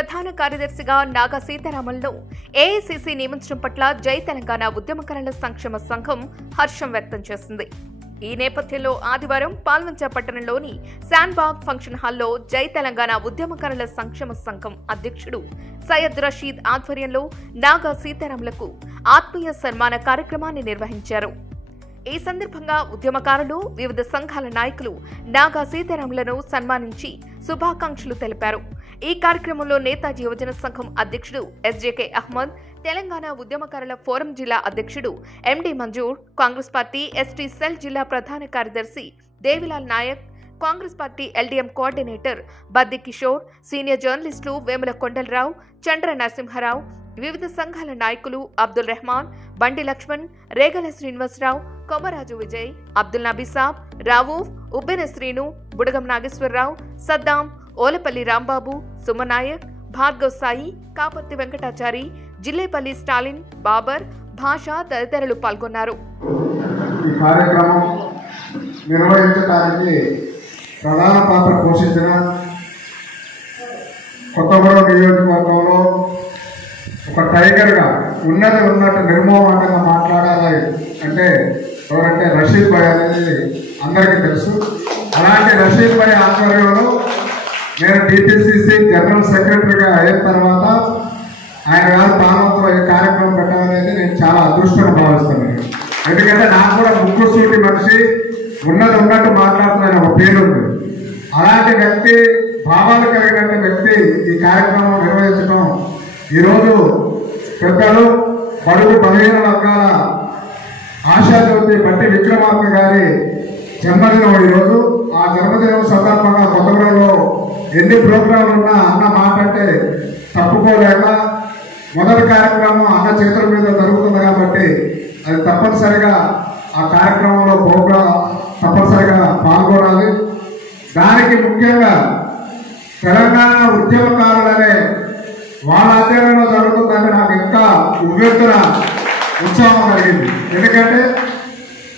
ప్రధాన కార్యదర్శిగా నాగా సీతారామన్ను ఏఐసీసీ నియమించడం పట్ల జై తెలంగాణ ఉద్యమకారుల సంక్షేమ సంఘం హర్షం వ్యక్తం చేసింది. ఈ నేపథ్యంలో ఆదివారం పాల్వంచ పట్టణంలోని శాన్బాగ్ ఫంక్షన్ హాల్లో జై తెలంగాణ ఉద్యమకారుల సంక్షేమ సంఘం అధ్యక్షుడు సయ్యద్ రషీద్ ఆధ్వర్యంలో నాగా సీతారామన్లకు ఆత్మీయ సన్మాన కార్యక్రమాన్ని నిర్వహించారు. ఈ సందర్భంగా ఉద్యమకారులు, వివిధ సంఘాల నాయకులు నాగా సీతారామన్లను సన్మానించి శుభాకాంక్షలు తెలిపారు. ఈ కార్యక్రమంలో నేతాజీ యువజన సంఘం అధ్యక్షుడు ఎస్జేకే అహ్మద్, తెలంగాణ ఉద్యమకారుల ఫోరం జిల్లా అధ్యక్షుడు MD Manzoor, Congress party ST cell జిల్లా ప్రధాన కార్యదర్శి Devilal Nayak, Congress party LDM coordinator Baddi Kishore, senior జర్నలిస్టులు వేముల కొండలరావు, చంద్ర నరసింహారావు, వివిధ సంఘాల నాయకులు అబ్దుల్ రెహమాన్, బండి లక్ష్మణ్, రేగల శ్రీనివాసరావు, కొమరాజు విజయ్, అబ్దుల్ నబీసాబ్, రావూఫ్, ఉబ్బెన శ్రీను, బుడగం నాగేశ్వరరావు, సద్దాం, ఓలపల్లి రాంబాబు, సుమనాయక్, భార్గవ్ సాయి, కాపర్తి వెంకటాచారి, జిల్లేపల్లి స్టాలిన్, బాబర్, భాష తదితరులు పాల్గొన్నారు. ఈ కార్యక్రమం నిర్వహించడానికి ప్రధాన పాత్ర పోషించిన కొత్తగూడెం నియోజకవర్గంలో ఒక టైగర్గా ఉన్నట్టు నిర్మోహమాటంగా మాట్లాడాలి అంటే ఎవరంటే రషీద్ భాయ్ అనేది అందరికీ తెలుసు. అలాంటి రషీద్ భాయ్ ఆధ్వర్యంలో నేను టీపీసీసీ జనరల్ సెక్రటరీగా అయిన తర్వాత ఆయన గారు పాలనతో ఈ కార్యక్రమం పెట్టాలనేది నేను చాలా అదృష్టంగా భావిస్తున్నాను. ఎందుకంటే నాకు కూడా ముక్కుసూటి మనిషి, ఉన్నట్టు మాట్లాడుతున్న ఒక పేరు ఉంది. అలాంటి వ్యక్తి, భావాలు కలిగిన వ్యక్తి ఈ కార్యక్రమం నిర్వహించడం ఈరోజు పెద్దలు బడుగు బలహీన వర్గాల ఆశాజ్యోతి బట్టి విక్రమార్క గారి జన్మదినం ఈరోజు. ఆ జన్మదినం సందర్భంగా కొత్తగూడెంలో ఎన్ని ప్రోగ్రాంలు ఉన్నా అన్న మాట అంటే తప్పుకోలేక మొదటి కార్యక్రమం అన్న చేతుల మీద జరుగుతుంది కాబట్టి అది తప్పనిసరిగా ఆ కార్యక్రమంలో తప్పనిసరిగా పాల్గొనాలి. దానికి ముఖ్యంగా తెలంగాణ ఉద్యమకారులనే వాళ్ళ అధ్యయనంలో జరుగుతుందంటే నాకు ఇంకా ఉవ్వెత్తున ఉత్సాహం కలిగింది. ఎందుకంటే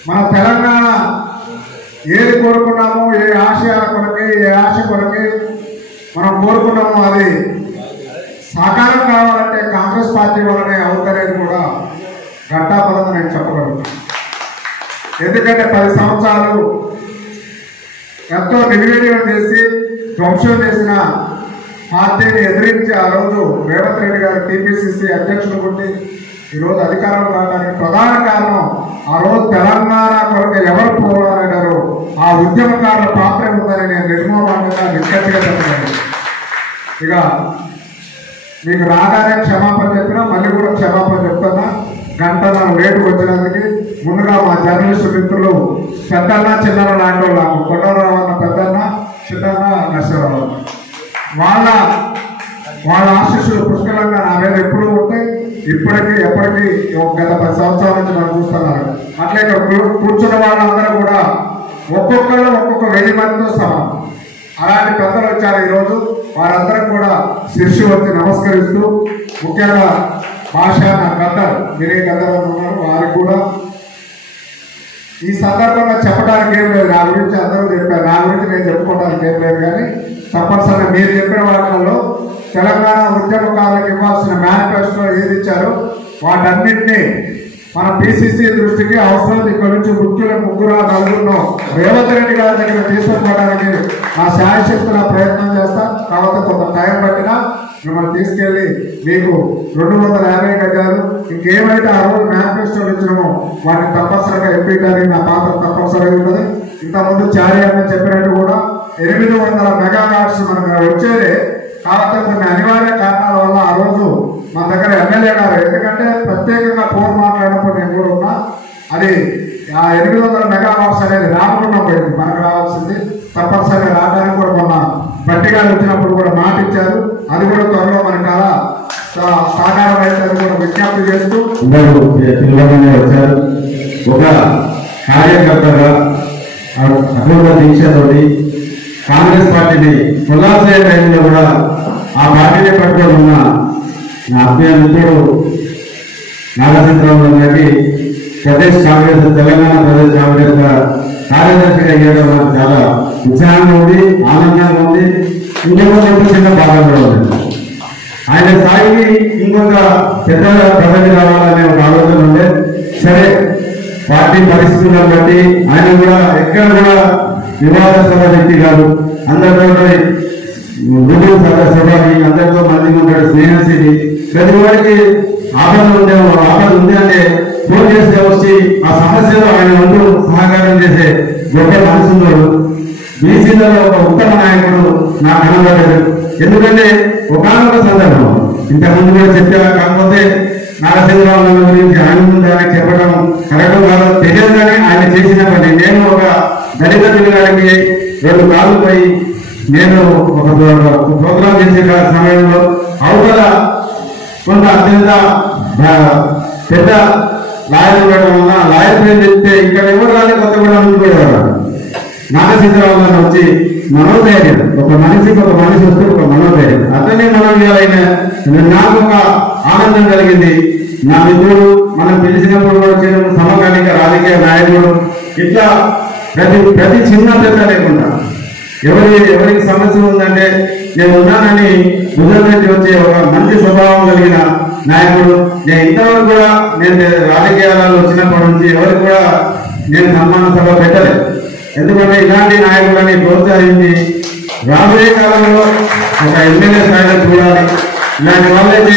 మన తెలంగాణ ఏది కోరుకున్నామో, ఏ ఆశయాల కొరకే, ఏ ఆశ కొరకే మనం కోరుకున్నామో అది సాకారం కావాలంటే కాంగ్రెస్ పార్టీ వల్లనే అవుతుందనేది కూడా ఘంటాపదంగా నేను చెప్పగలుగుతాను. ఎందుకంటే 10 సంవత్సరాలు ఎంతో నిర్వీర్యం చేసి ధ్వంసం చేసిన పార్టీని ఎదిరించి ఆ రోజు రేవంత్ రెడ్డి గారు టీపీసీసీ అధ్యక్షులు ఉండి ఈరోజు అధికారంలో రావడానికి ప్రధాన కారణం ఆ రోజు తెలంగాణ కొరకు ఎవరు పోరాడారో ఆ ఉద్యమకారుల పాత్ర ఉందని నేను నిర్మోహంగా నిక్కచ్చిగా చెప్పలేదు. ఇక మీకు రాగానే క్షమాపణ చెప్పినా మళ్ళీ కూడా క్షమాపణ చెప్తున్నా. గంట మనం లేటుకు వచ్చినందుకు ముందుగా మా జర్నలిస్టు మిత్రులు పెద్దన్న చిన్నన్న లాంటి వాళ్ళు, కొండరావు అన్న పెద్దన్న, చిన్నన్న నరసింహరావు, వాళ్ళ ఆశీస్సులు పుష్కలంగా నా మీద ఎప్పుడూ ఉంటాయి. ఇప్పటికీ ఎప్పటికీ గత 10 సంవత్సరాల నుంచి మనం చూస్తున్నారు. అట్లా ఇక్కడ కూర్చున్న వాళ్ళందరూ కూడా ఒక్కొక్కరు ఒక్కొక్క 1000 మందితో సమానం. అలాంటి పెద్దలు వచ్చారు ఈరోజు. వారందరూ కూడా శిరస్సు వచ్చి నమస్కరిస్తూ, ముఖ్యంగా భాష నా పెద్దలు మీరే పెద్దలు ఉన్నారు, వారికి కూడా ఈ సందర్భంగా చెప్పడానికి ఏం లేదు. నా గురించి అందరూ చెప్పారు, నా గురించి నేను చెప్పుకోవడానికి ఏం లేదు. కానీ తప్పనిసరిగా మీరు చెప్పిన వాటిల్లో తెలంగాణ ఉద్యమకారులకు ఇవ్వాల్సిన మేనిఫెస్టో ఏది ఇచ్చారో వాటన్నింటినీ మన పిసిసి దృష్టికి అవసరం ఇక్కడ నుంచి ముగ్గురు నలుగురు రేవంత్ రెడ్డి గారి దగ్గర తీసుకుపోవడానికి నా శాయశక్తుల ప్రయత్నం చేస్తా. కాబట్టి కొంత టైం పట్టినా మిమ్మల్ని తీసుకెళ్లి మీకు 250 గజాలు ఇంకేమైతే ఆ రోజు మేనిఫెస్టోలు ఇచ్చినామో వాటిని తప్పనిసరిగా ఎంపీటానికి నా పాత్ర తప్పనిసరిగా ఉంటుంది. ఇంతకుముందు చారి అని చెప్పినట్టు కూడా 800 మెగావాట్స్ మనకు వచ్చేదే. కాబట్టి కొన్ని అనివార్య కారణాల వల్ల ఆ రోజు మన దగ్గర ఎమ్మెల్యే గారు, ఎందుకంటే ప్రత్యేకంగా ఫోన్ మాట్లాడినప్పుడు నేను కూడా ఉన్నా, అది ఆ 800 మెగావాట్స్ అనేది రాకుండా పోయింది. మనకు రావాల్సింది తప్పనిసరిగా రావడానికి కూడా మొన్న బట్టి గారు వచ్చినప్పుడు కూడా మాట ఇచ్చారు. అది కూడా త్వరలో మనకు అలా సాకారం అయితే కూడా విజ్ఞప్తి చేస్తూ వచ్చారు. ఒక కార్యకర్తగా అపూర్వ దీక్షతోటి కాంగ్రెస్ పార్టీని కొల్లాసే టైంలో కూడా ఆ పార్టీని పట్టుకొని ఉన్న నా ఆత్మీయ మిత్రుడు నాగా సీతారామన్ గారికి ప్రదేశ్ కాంగ్రెస్, తెలంగాణ ప్రదేశ్ కాంగ్రెస్ కార్యదర్శిగా అయ్యడం నాకు చాలా ఉత్సాహంగా ఉంది, ఆనందంగా ఉంది. ఇంకేమో చిన్న బాగా కూడా ఉంది. ఆయన స్థాయికి ఇంకొక పెద్ద పదవి రావాలనే ఒక ఆలోచన ఉండే. సరే, పార్టీ పరిస్థితులను బట్టి ఆయన కూడా ఎక్కడ కూడా వివాదాస్పద వ్యక్తి కాదు. అందరితో మృదు స్వభావి, అందరితో మంచిగా ఉంటాడు, స్నేహశీలి. ప్రతి వాడికి ఆపద ఉంది అంటే ఫోన్ చేస్తే వచ్చి ఆ సమస్యలో ఆయన ముందు సహకారం చేసే గొప్ప మనసున్నాడు. బీసీలలో ఒక ఉత్తమ నాయకుడు నాకు కనబడ్డాడు. ఎందుకంటే ఒకనొక సందర్భం ఇంతకుముందు కూడా చెప్పారు, కాకపోతే నాగసింహరావు గురించి ఆయన ముందు ఆయన చెప్పడం కరెక్ట్ కాదు తెలియదు. కానీ ఆయన చేసిన పని, నేను ఒక దళిత పిల్లగాడికి 2 కాళ్ళు పోయి నేను ఒక ప్రోగ్రాం చేసే సమయంలో అవతల కొంత అత్యంత పెద్ద లాయర్ ఉండడం వల్ల లాయర్ పేరు చెప్తే ఇక్కడ ఎవరు రాలే, కొత్తగూడ నుంచి పోయేవారు. నాగసింహరావు గారు వచ్చి మనోధైర్యం, ఒక మనిషికి ఒక మనిషి వస్తే ఒక మనోధైర్యం, అతనే మనోజ్ఞాలైన నాకు ఒక ఆనందం కలిగింది. నా మిత్రుడు మనం పిలిచినప్పుడు కూడా సమకాలిక రాజకీయ నాయకుడు ఇట్లా ప్రతి చిన్న పెద్ద లేకుండా ఎవరికి సమస్య ఉందంటే నేను ఉన్నానని భుజంలోకి వచ్చే ఒక మంచి స్వభావం కలిగిన నాయకుడు. నేను ఇంతవరకు కూడా నేను రాజకీయాలలో వచ్చినప్పటి నుంచి ఎవరికి కూడా నేను సన్మాన సభ పెట్టలేదు. ఎందుకంటే ఇలాంటి నాయకులని ప్రోత్సహించి రాబోయే కాలంలో ఒక ఎమ్మెల్యే స్థాయిలో చూడాలి. ఇలాంటి వాళ్ళైతే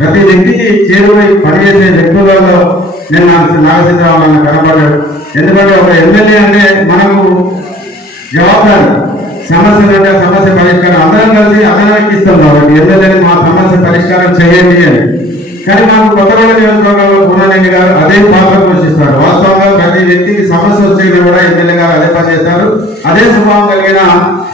ప్రతి వ్యక్తికి చేరువై పనిచేసే వ్యక్తులలో నేను నాగసింహరావు కనపడ్డాడు. ఎందుకంటే ఒక ఎమ్మెల్యే అంటే మనకు జవాబారు, సమస్యలు అంటే సమస్య పరిష్కారం అందరం కలిసి అందరం ఇస్తాం కాబట్టి ఎమ్మెల్యేని మా సమస్య పరిష్కారం చేయండి అని. కానీ మాకు కొత్తగూడ నియోజకవర్గంలో పూర్ణరెడ్డి గారు అదే పాత్ర పోషిస్తారు. వాస్తవంగా ప్రతి వ్యక్తికి సమస్య వచ్చేది కూడా ఎమ్మెల్యే గారు అదే పనిచేస్తారు. అదే స్వభావం కలిగిన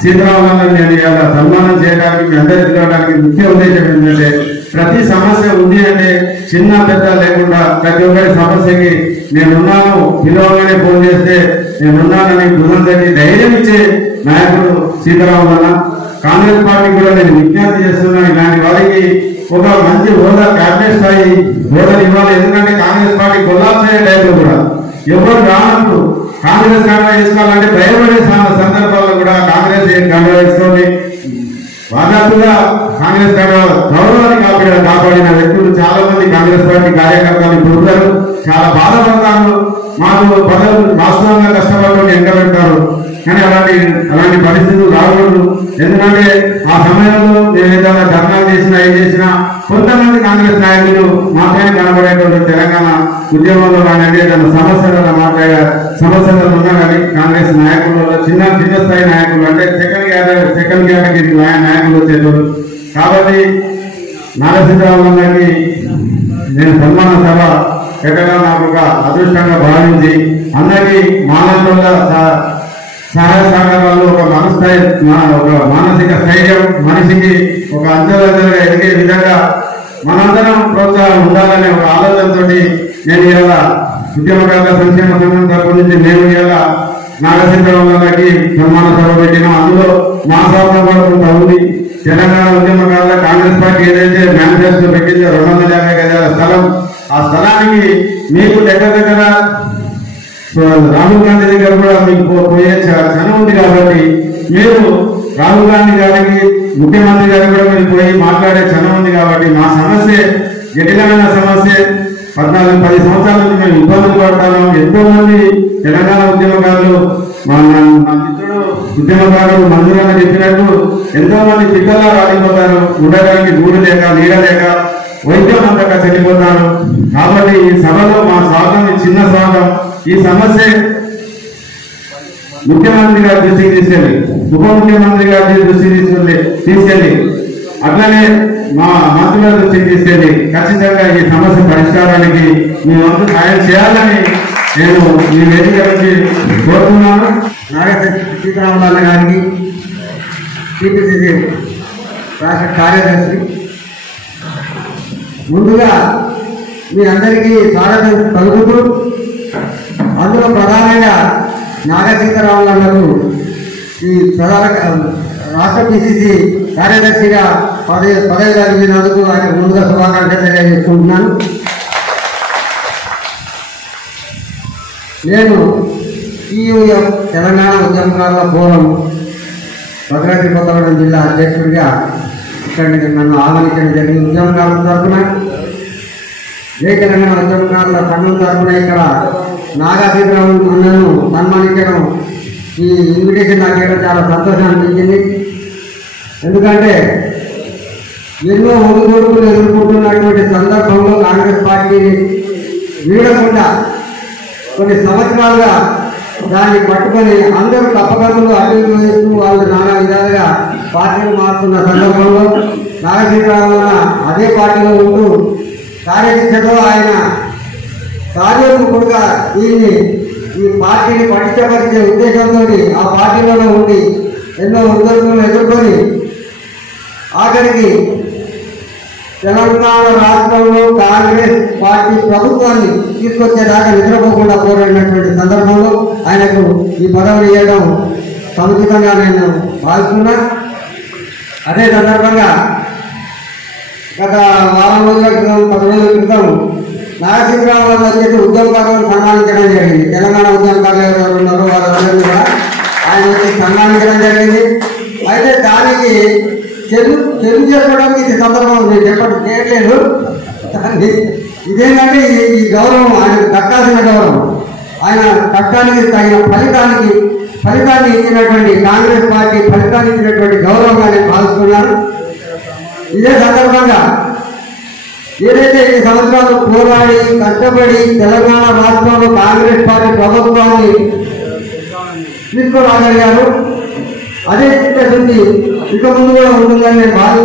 సీతారామన్ నేను ఇలా సన్మానం చేయడానికి మీ అందరికి తిరగడానికి ముఖ్య ఉద్దేశం ఏంటంటే ప్రతి సమస్య ఉంది అంటే చిన్న పెద్ద లేకుండా ప్రతి ఒక్కరి సమస్యకి నేనున్నాను, పిలవగానే ఫోన్ చేస్తే నేనున్నానని బృందానికి ధైర్యం ఇచ్చే నాయకుడు సీతారామన్. కాంగ్రెస్ పార్టీ కూడా నేను విజ్ఞప్తి చేస్తున్నాను, ఇలాంటి వారికి ఒక మంచి హోదా, క్యాబినెట్ స్థాయి హోదా ఇవ్వాలి. ఎందుకంటే కాంగ్రెస్ పార్టీ కొల్లాప్స్ అయ్యే టైంలో కూడా ఎవరు రానప్పుడు కాంగ్రెస్ కండ వేసుకోవాలంటే భయపడే సందర్భాల్లో కూడా కాంగ్రెస్ కండ వేసుకొని వాదాపుగా కాంగ్రెస్ కండ గౌరవాన్ని కాపాడిన వ్యక్తులు చాలా మంది కాంగ్రెస్ పార్టీ కార్యకర్తలు ఇప్పుడు చాలా బాధపడతారు. మాకు పదవులు వాస్తవంగా కష్టపడడం ఎండబెడతారు. కానీ అలాంటి పరిస్థితులు రాకూడదు. ఎందుకంటే ఆ సమయంలో నేను ఏదైనా ధర్నాలు చేసినా ఏం చేసినా కొంతమంది కాంగ్రెస్ నాయకులు మాత్రమే కనబడేటువంటి తెలంగాణ ఉద్యమంలో కానీ ఏదైనా సమస్యలలో సమస్యలు ఉన్నా కానీ కాంగ్రెస్ నాయకులలో చిన్న స్థాయి నాయకులు అంటే సెకండ్ కేటగిరీ నాయకులు వచ్చేటోళ్ళు. కాబట్టి నాగసింహరావు గారికి నేను సన్మాన సభ పెట్టగా నాకు ఒక అదృష్టంగా భావించి అందరికీ మానవుల సహాయ సహకారాలు, ఒక ఒక మానసిక స్థైర్యం, మనిషికి ఒక అంచెలంచెలుగా ఎదిగే విధంగా మనందరం ప్రోత్సాహం ఉండాలనే ఒక ఆలోచనతో నేను ఇలా ఉద్యమకారుల సంక్షేమ సంఘం తరపు నుంచి మేము ఇలా నాగసింహరావు గారికి సన్మాన సభ పెట్టినాం. అందులో మా సభ కొంత ఉంది. తెలంగాణ ఉద్యమకారుల కాంగ్రెస్ పార్టీ ఏదైతే మేనిఫెస్టో పెట్టిందో 250 గజాల స్థలం, ఆ స్థలానికి మీకు దగ్గర రాహుల్ గాంధీ దగ్గర కూడా మీకు పోయే క్షణం ఉంది. కాబట్టి మీరు రాహుల్ గాంధీ గారికి, ముఖ్యమంత్రి గారికి కూడా మీరు పోయి మాట్లాడే క్షణం ఉంది. కాబట్టి మా సమస్య జటిలమైన సమస్య, 14-10 సంవత్సరాల నుంచి మేము ఇబ్బందులు పడతాము. ఎంతో మంది తెలంగాణ ఉద్యమకారులు, మా మిత్రుడు ఉద్యమకారులు మంజూరంగా చెప్పినట్టు ఎంతో మంది పిల్లలా రాలిపోతారు. ఉండడానికి గూడు లేక, నీడ లేక, వైద్యం అంతగా చనిపోతారు. కాబట్టి ఈ సభలో మా స్వాగతం, చిన్న స్వాగతం, ఈ సమస్య ముఖ్యమంత్రి గారి దృష్టికి తీసుకెళ్ళి, ఉప ముఖ్యమంత్రి గారి దృష్టికి తీసుకెళ్ళి అట్లనే మా మంత్రుల దృష్టికి తీసుకెళ్ళి ఖచ్చితంగా ఈ సమస్య పరిష్కారానికి మీ వంతు సాయం చేయాలని నేను ఈ వేదిక నుంచి కోరుతున్నాను. సీతారామన్ గారికి, టీపీసీసీ రాష్ట్ర కార్యదర్శి, ముందుగా మీ అందరికీ స్వాగతం పలుకుతూ, అందులో ప్రధానంగా నాగసింహరావు ఈ ప్రధాన రాష్ట్ర పిసిసి కార్యదర్శిగా పదవి కలిగినందుకు ఆయన ముందుగా శుభాకాంక్షలు తెలియజేసుకుంటున్నాను. నేను టీయూఎఫ్ తెలంగాణ ఉద్యమకారుల ఫోరం భద్రాద్రి కొత్తగూడెం జిల్లా అధ్యక్షుడిగా ఇక్కడ నన్ను ఆహ్వానించడం జరిగింది. ఉద్యమకారుల తరఫున జై తెలంగాణ ఉద్యమకారుల సంఘం తరఫున ఇక్కడ నాగా సీతారామన్ నన్ను సన్మానించడం, ఈ ఇన్విటేషన్ నాకు ఇవ్వడం చాలా సంతోషం అనిపించింది. ఎందుకంటే ఎన్నో ఒడిదుడుకులు ఎదుర్కొంటున్నటువంటి సందర్భంలో కాంగ్రెస్ పార్టీని వీడకుండా కొన్ని సంవత్సరాలుగా దాన్ని పట్టుకొని అందరూ తప్పకములు అటు వేస్తూ వాళ్ళు నానా విధాలుగా పార్టీలు మారుతున్న సందర్భంలో నాగసీతారామన్న అదే పార్టీలో ఉంటూ కార్యదీక్షతో ఆయన కార్యోన్ముఖుడుగా ఈ పార్టీని పటిష్టపరిచే ఉద్దేశంతో ఆ పార్టీలోనే ఉండి ఎన్నో ఒడిదుడుకులను ఎదుర్కొని ఆఖరికి తెలంగాణ రాష్ట్రంలో కాంగ్రెస్ పార్టీ ప్రభుత్వాన్ని తీసుకొచ్చేదాకా నిద్రపోకుండా పోరాడినటువంటి సందర్భంలో ఆయనకు ఈ పదవిని ఇవ్వడం సముచితంగా నేను భావిస్తున్నా. అదే సందర్భంగా గత వారం రోజుల క్రితం 10 రోజుల క్రితం నాగసింహరావు వచ్చేసి ఉద్యమకారులను సన్మానించడం జరిగింది. తెలంగాణ ఉద్యమకారులు ఎవరు ఉన్నారో వాళ్ళందరినీ కూడా ఆయన వచ్చి సన్మానించడం జరిగింది. అయితే దానికి చెల్లు చేసుకోవడానికి ఇది సందర్భం నేను చెప్పడం చేయట్లేదు. ఇదేంటంటే ఈ గౌరవం ఆయనకు దక్కాల్సిన గౌరవం, ఆయన కష్టానికి తగిన ఫలితాన్ని ఇచ్చినటువంటి కాంగ్రెస్ పార్టీ ఫలితాన్ని ఇచ్చినటువంటి గౌరవంగా నేను భావిస్తున్నాను. ఇదే సందర్భంగా ఏదైతే ఈ సంవత్సరాలు పోరాడి కష్టపడి తెలంగాణ రాష్ట్రంలో కాంగ్రెస్ పార్టీ ప్రభుత్వాన్ని తీసుకురాగలిగారు, అదే చిత్తశుద్ధి ఇక ముందు కూడా ఉంటుందని నేను భావిస్తున్నాను.